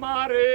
mare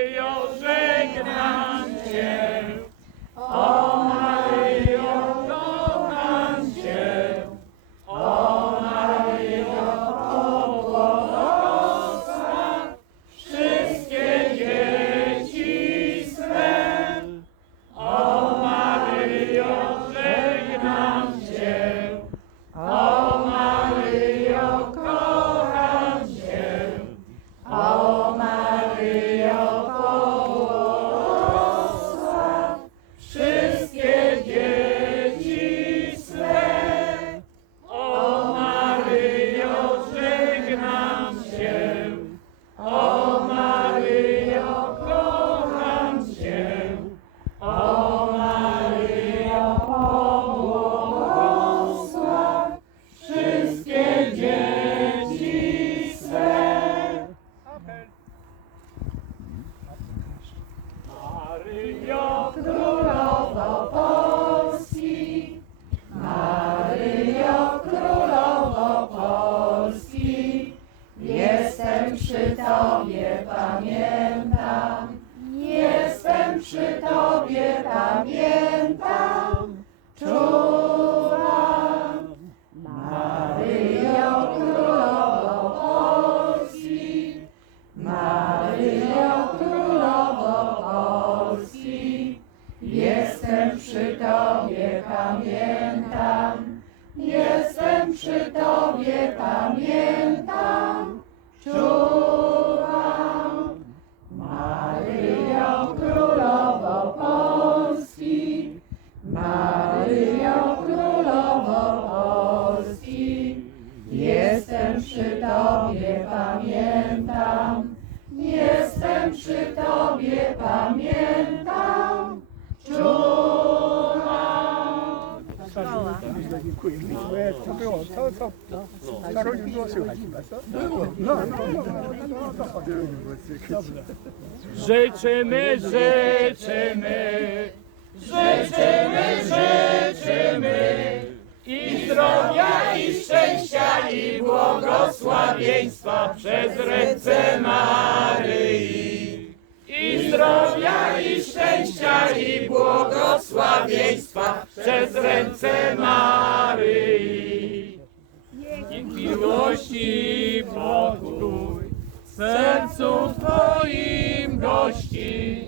Co rodził było? Było. No, no, no, no, no, no. Życzymy, życzymy, życzymy, życzymy i zdrowia, i szczęścia, i błogosławieństwa przez ręce Maryi. I zdrowia, i szczęścia, i błogosławieństwa przez ręce Maryi. Miłości pokój w sercu Twoim gości.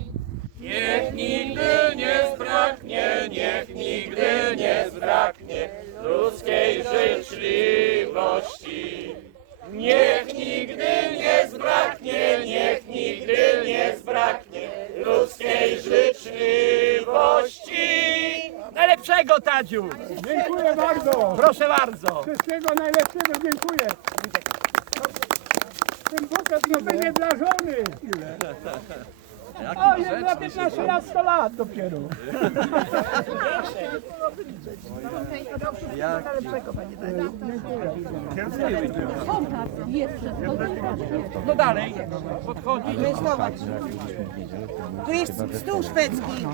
Niech nigdy nie zbraknie, niech nigdy nie zbraknie ludzkiej życzliwości. Niech nigdy nie zbraknie, niech nigdy nie zbraknie ludzkiej życzliwości. Najlepszego, Tadziu! Dziękuję bardzo. Proszę bardzo! Wszystkiego najlepszego, dziękuję. Ten buket no będzie dla żony. Ile? O, jest na 15 lat, 100 lat dopiero. No dalej, podchodzi. Tu jest stół szwedzki.